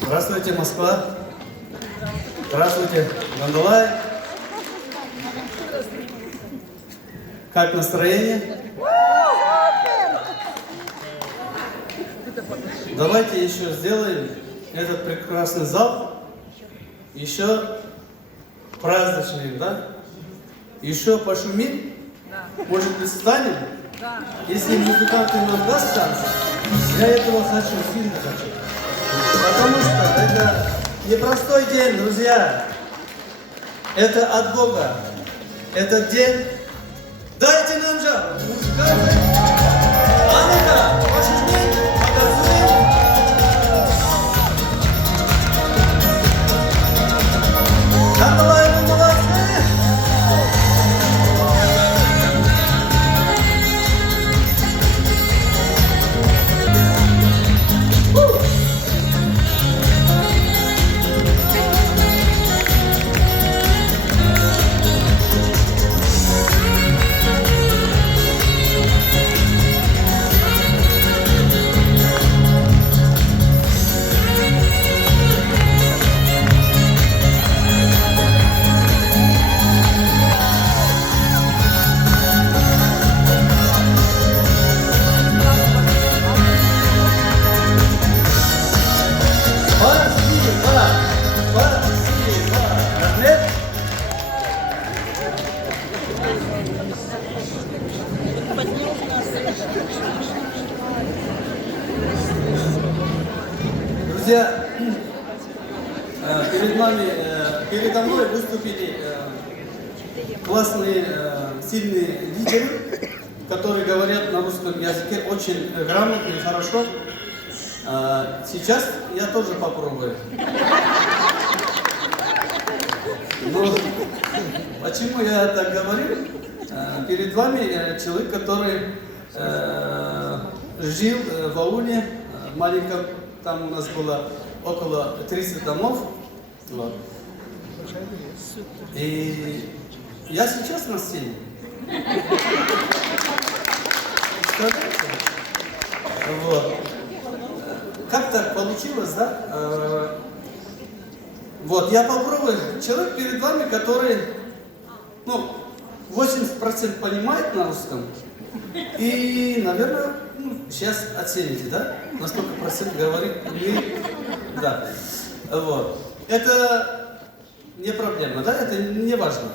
Здравствуйте, Москва. Здравствуйте, Гандалай. Как настроение? Давайте еще сделаем этот прекрасный зал еще праздничным, да? Еще пошумим? Может быть, встанем? Если музыканты нам даст шанс, я этого хочу, сильно хочу. Потому что это непростой день, друзья. Это от Бога. Этот день. Дайте нам же музыканты. Анна, пошумим, показываем. Гандалай, вы молодцы. Друзья, передо мной выступили классные, сильные лидеры, которые говорят на русском языке очень грамотно и хорошо. Сейчас я тоже попробую. Но почему я так говорю? Перед вами человек, который жил в ауле маленьком. Там у нас было около 30 домов. Вот. И я сейчас на сцене. Вот. Как так получилось, да? Вот, я попробую. Человек перед вами, который, 80% понимает на русском. И, наверное, сейчас оцените, да? На сколько процент говорит или... Да. Вот. Это не проблема, да? Это не важно.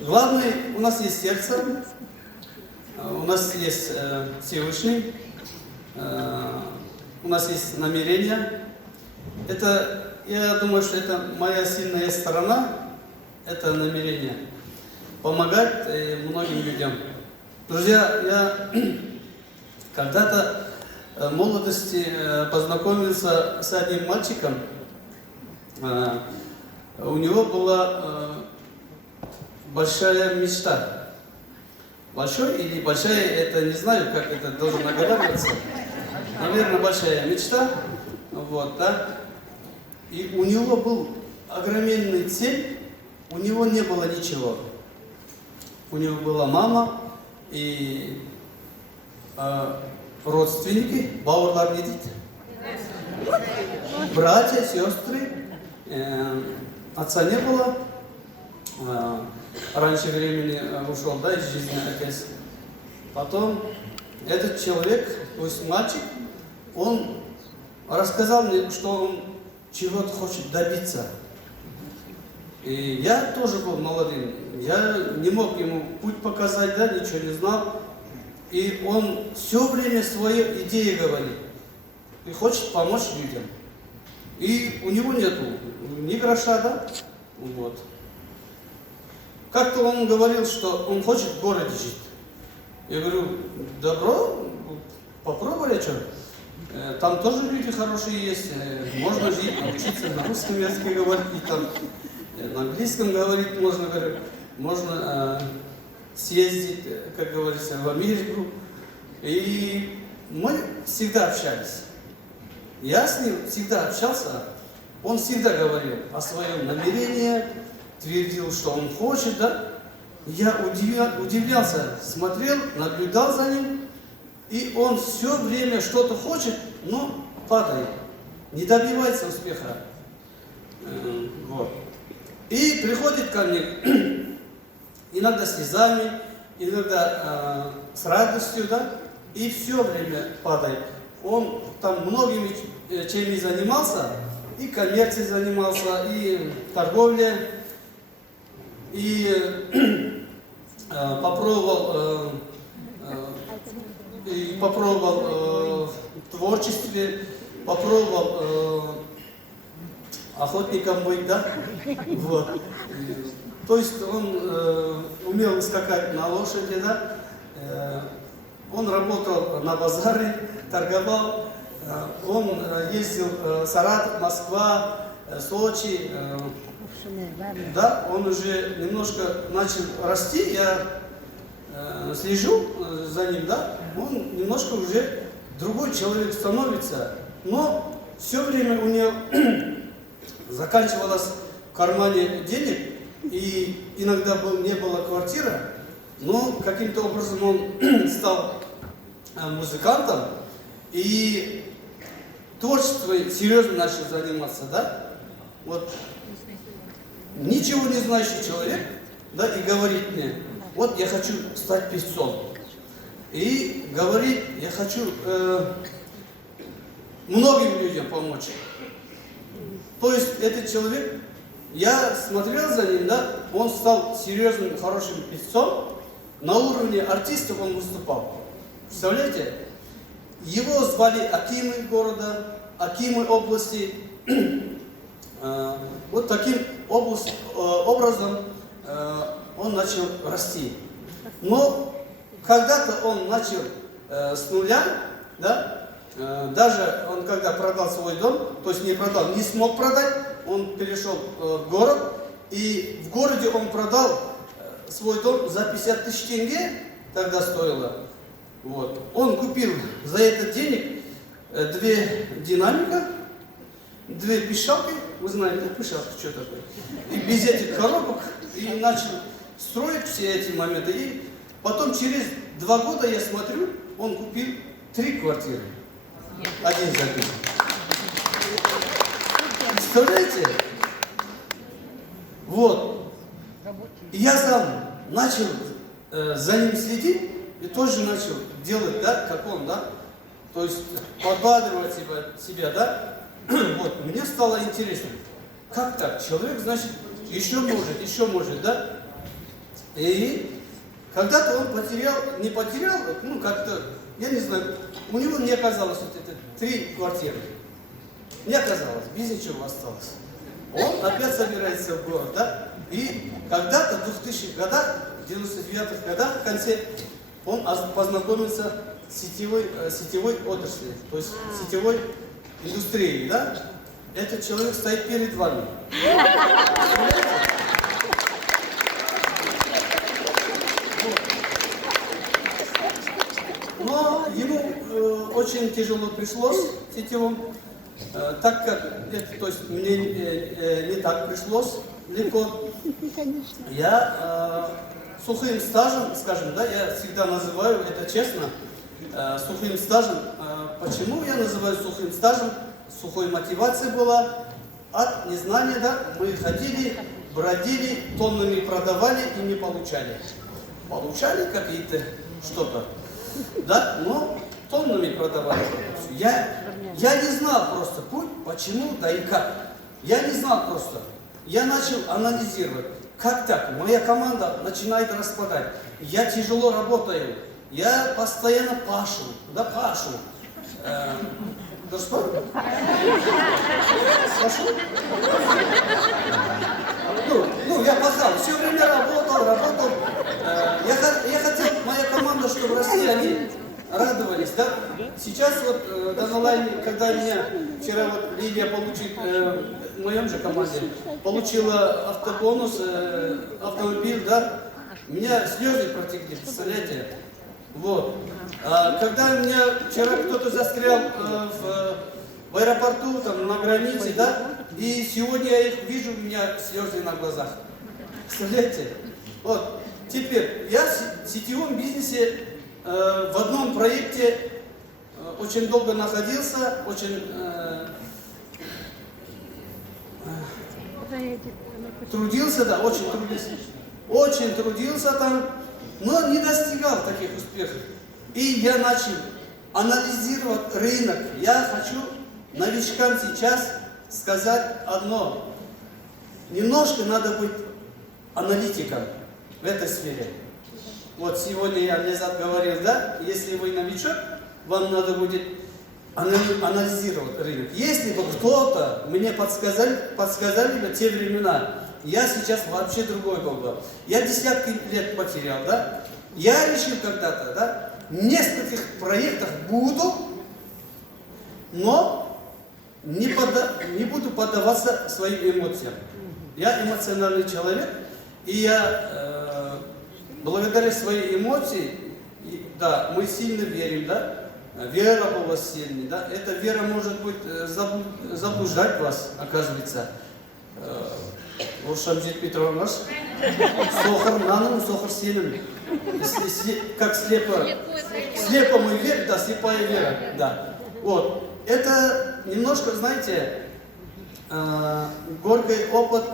Главное, у нас есть сердце, у нас есть Всевышний, у нас есть намерение. Это, я думаю, что это моя сильная сторона, это намерение. Помогать многим людям. Друзья, я когда-то в молодости познакомился с одним мальчиком. У него была большая мечта. Большой или большая, это не знаю, как это должен наговариваться. Наверное, большая мечта. Вот, да. И у него был огроменный цель, у него не было ничего. У него была мама и родственники, бауэрлар не дети. Братья, сестры, отца не было. Раньше времени ушел, да, из жизни отец. Потом этот человек, то есть мальчик, он рассказал мне, что он чего-то хочет добиться. И я тоже был молодым. Я не мог ему путь показать, да, ничего не знал. И он все время свои идеи говорит. И хочет помочь людям. И у него нету ни гроша, да? Вот. Как-то он говорил, что он хочет в городе жить. Я говорю, добро, попробуй, что? Там тоже люди хорошие есть. Можно жить, учиться на русском языке говорить, и там на английском говорить можно, говорю, можно съездить, как говорится, в Америку. И мы всегда общались. Я с ним всегда общался. Он всегда говорил о своем намерении, твердил, что он хочет, да? Я удивлялся, смотрел, наблюдал за ним, и он все время что-то хочет, но падает, не добивается успеха. Вот. И приходит ко мне иногда слезами, иногда с радостью, да, и все время падает. Он там многими чем занимался, и коммерцией занимался, и торговлей, и попробовал в творчестве, попробовал охотником быть, да, вот. То есть он умел скакать на лошади, да, он работал на базаре, торговал, он ездил в Саратов, Москва, Сочи, да, он уже немножко начал расти, я слежу за ним, да, он немножко уже другой человек становится, но все время у него заканчивалось в кармане денег, и иногда не было квартиры, но каким-то образом он стал музыкантом и творчеством серьезно начал заниматься, да, вот ничего не знающий человек, да, и говорит мне, вот я хочу стать певцом, и говорит, я хочу многим людям помочь. То есть этот человек, я смотрел за ним, да, он стал серьезным, хорошим певцом, на уровне артистов он выступал. Представляете? Его звали акимы города, акимы области. Вот таким образом он начал расти. Но когда-то он начал с нуля, да, даже он когда продал свой дом, то есть не продал, не смог продать, он перешел в город, и в городе он продал свой дом за 50 тысяч тенге, тогда стоило. Вот. Он купил за этот денег 2 динамика, 2 пищалки, вы знаете, пищалка что такое, и без этих коробок, и начал строить все эти моменты. И потом через 2 года, я смотрю, он купил 3 квартиры. Один за другим. Представляете? Вот. И я сам начал за ним следить и тоже начал делать, да, как он, да, то есть подбадривать себя, да. Вот, мне стало интересно, как так? Человек, значит, еще может, да. И когда-то он не потерял, ну, как-то, я не знаю, у него не оказалось вот это 3 квартиры. Не оказалось, без ничего осталось. Он опять собирается в город, да? И когда-то в 2000-х годах, в 99-х годах, в конце, он познакомился с сетевой отраслью, то есть сетевой индустрией, да? Этот человек стоит перед вами. Но ему очень тяжело пришлось сетевым, так как это, то есть мне не так пришлось легко. Я сухим стажем, скажем, да, я всегда называю это честно, сухим стажем. Почему я называю сухим стажем? Сухой мотивация была от незнания, да, мы ходили, бродили, тоннами продавали и не получали. Получали какие-то что-то, да, но тоннами продавали. Я не знал просто путь, почему, да и как. Я не знал просто. Я начал анализировать, как так, моя команда начинает распадать. Я тяжело работаю, я постоянно пашу, да, пашу. Да что? Пашу? Ну, я пахал, все время работал. Я хотел, моя команда, чтобы росли, они радовались, да? Сейчас вот на онлайне, когда меня вчера вот Лилия получила, в моем же команде, получила автобонус, автомобиль, да? У меня слезы протекли, представляете? Вот. Когда меня вчера кто-то застрял в аэропорту, там, на границе, да? И сегодня я их вижу, у меня слезы на глазах. Представляете? Вот. Теперь, я в сетевом бизнесе в одном проекте очень долго находился, очень трудился, да, очень трудился. Очень трудился там, но не достигал таких успехов. И я начал анализировать рынок. Я хочу новичкам сейчас сказать одно. Немножко надо быть аналитиком в этой сфере. Вот сегодня я назад говорил, да, если вы новичок, вам надо будет анализировать рынок. Если бы кто-то мне подсказали бы те времена, я сейчас вообще другой был бы. Я десятки лет потерял, да. Я решил когда-то, да, в нескольких проектах буду, но не буду поддаваться своим эмоциям. Я эмоциональный человек, и я благодаря своей эмоции, да, мы сильно верим, да, вера была сильной, да, эта вера может быть заблуждать вас, оказывается. Шамжит Петровна наш, сохар наным, сохар сильным, как слепому верить, да, слепая вера, да. Вот, это немножко, знаете, горький опыт,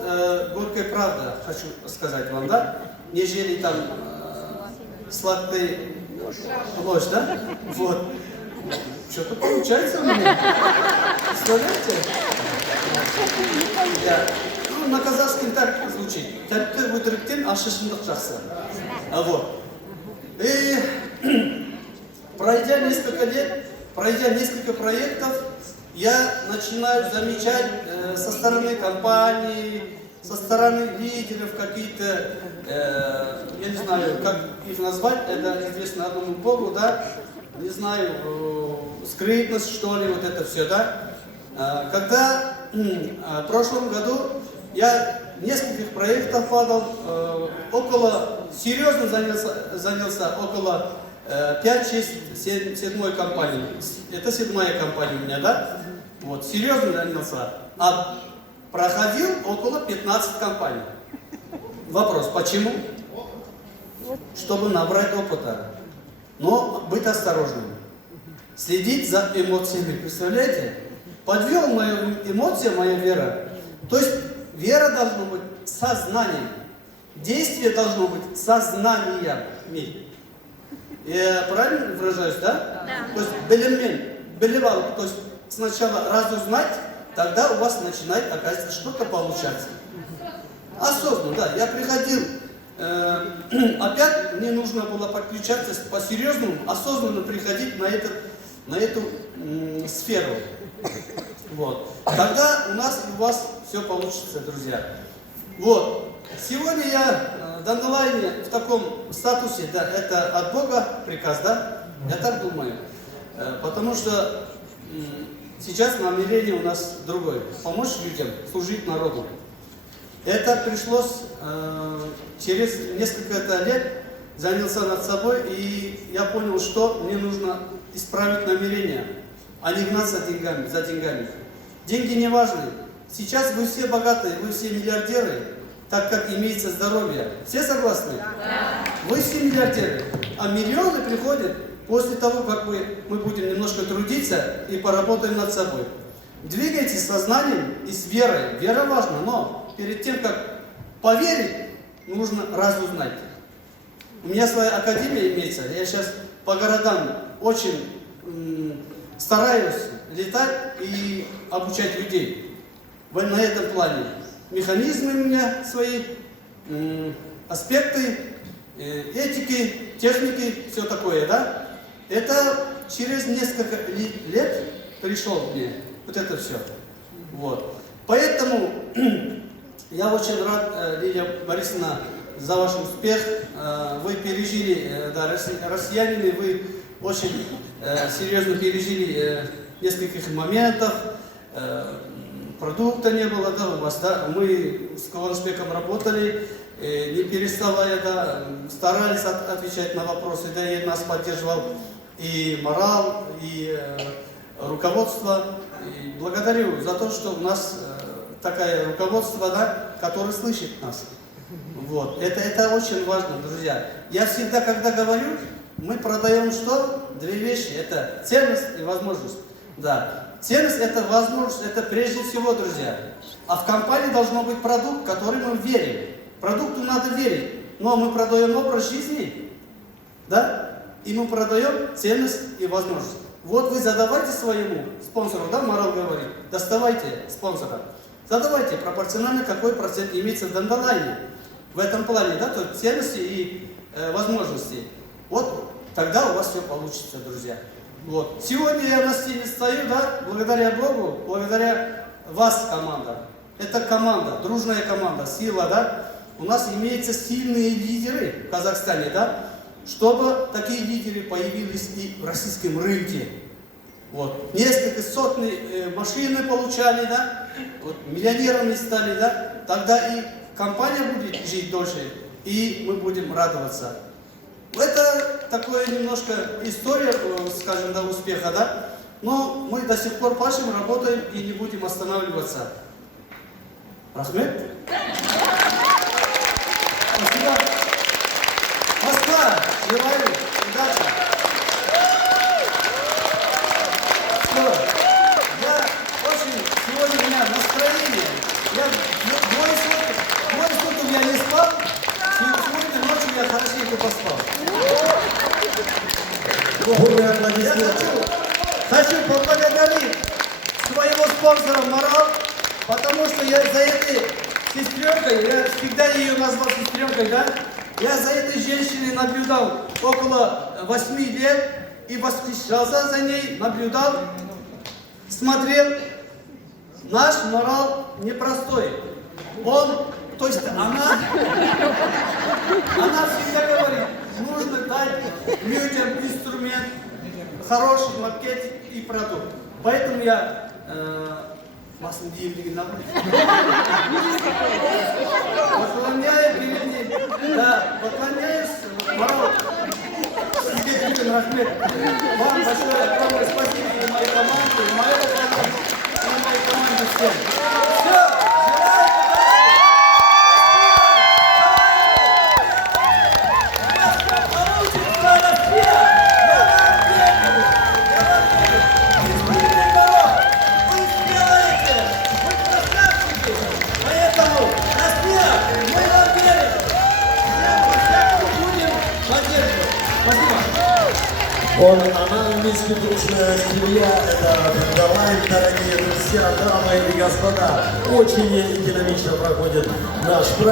горькая правда, хочу сказать вам, да, нежели там сладкий ложь, да, вот. Что-то получается у меня, представляете? Да. Ну, на казахском так звучит. Тәтті өтіріктен ашышындық жақсы. Вот. И пройдя несколько лет, пройдя несколько проектов, я начинаю замечать со стороны компаний, со стороны лидеров какие-то, я не знаю, как их назвать, это известно одному Богу, да, не знаю, скрытность, что ли, вот это все, да. Когда в прошлом году я нескольких проектов подал, серьезно занялся около 5-6, 7 компаний. Это 7-я компания у меня, да? Вот, серьезно занялся. А проходил около 15 компаний. Вопрос, почему? Чтобы набрать опыта. Но быть осторожным. Следить за эмоциями, представляете? Подвел мою эмоцию, моя вера. То есть вера должна быть сознанием. Действие должно быть сознанием. Я правильно выражаюсь, да? Да. То есть белевал, то есть сначала разузнать, тогда у вас начинает, оказывается, что-то получаться. Осознанно, да. Я приходил, опять мне нужно было подключаться по-серьезному, осознанно приходить на эту сферу. Вот. Тогда у вас все получится, друзья. Вот. Сегодня я на онлайне в таком статусе, да, это от Бога приказ, да? Я так думаю. Потому что сейчас намерение у нас другое. Помочь людям, служить народу. Это пришлось через несколько лет, занялся над собой, и я понял, что мне нужно исправить намерение, а не гнаться за деньгами. Деньги не важны. Сейчас вы все богатые, вы все миллиардеры, так как имеется здоровье. Все согласны? Да. Вы все миллиардеры, а миллионы приходят после того, как мы будем немножко трудиться и поработаем над собой. Двигайтесь сознанием и с верой. Вера важна, но перед тем, как поверить, нужно разузнать. У меня своя академия имеется. Я сейчас по городам очень стараюсь летать и обучать людей. На этом плане. Механизмы у меня свои, аспекты, этики, техники, все такое, да? Это через несколько лет пришел мне, вот это все. Вот. Поэтому я очень рад, Лилия Борисовна, за ваш успех. Вы пережили, да, россияне, вы очень серьезно пережили нескольких моментов. Продукта не было, да, у вас, да, мы с Кованшбеком работали, не переставая, да, старались отвечать на вопросы, да, и нас поддерживал и морал, и руководство. И благодарю за то, что у нас такое руководство, да, которое слышит нас. Вот. Это очень важно, друзья. Я всегда, когда говорю, мы продаем что? Две вещи. Это ценность и возможность. Да. Ценность это возможность, это прежде всего, друзья. А в компании должен быть продукт, в который мы верим. Продукту надо верить. Но мы продаем образ жизни, да? И мы продаем ценность и возможность. Вот вы задавайте своему спонсору, да, Марал говорит, доставайте спонсора. Задавайте пропорционально, какой процент имеется в Дандалайне. В этом плане, да, то есть ценности и возможности. Вот тогда у вас все получится, друзья. Вот. Сегодня я на сцене стою, да, благодаря Богу, благодаря вас, команда. Это команда, дружная команда, сила, да. У нас имеются сильные лидеры в Казахстане, да, чтобы такие лидеры появились и в российском рынке. Вот. Несколько сотни машины получали, да, вот, миллионерами стали, да, тогда и компания будет жить дольше, и мы будем радоваться. Это такое немножко история, скажем, до успеха, да, но мы до сих пор пашем, работаем и не будем останавливаться. Рахмет. Спасибо. Москва, желаю удачи. Я очень, сегодня у меня настроение. Я двое суток я не спал, сегодня ночью я хорошенько поспал. Я хочу поблагодарить своего спонсора Марал, потому что я за этой сестренкой, я всегда ее назвал сестренкой, да? Я за этой женщиной наблюдал около 8 лет и восхищался за ней, наблюдал, смотрел. Наш Марал непростой. Он, то есть она всегда говорит, нужно дать людям инструмент, хороший макет и продукт. Поэтому я поклоняюсь перед ней, да, поклоняюсь Марал. Рахмет. Вам большое огромное спасибо и моей команде, и моей команде всем. Все, Она вместе дружная семья, это Дандалайн, дорогие друзья, дамы и господа. Очень динамично проходит наш праздник.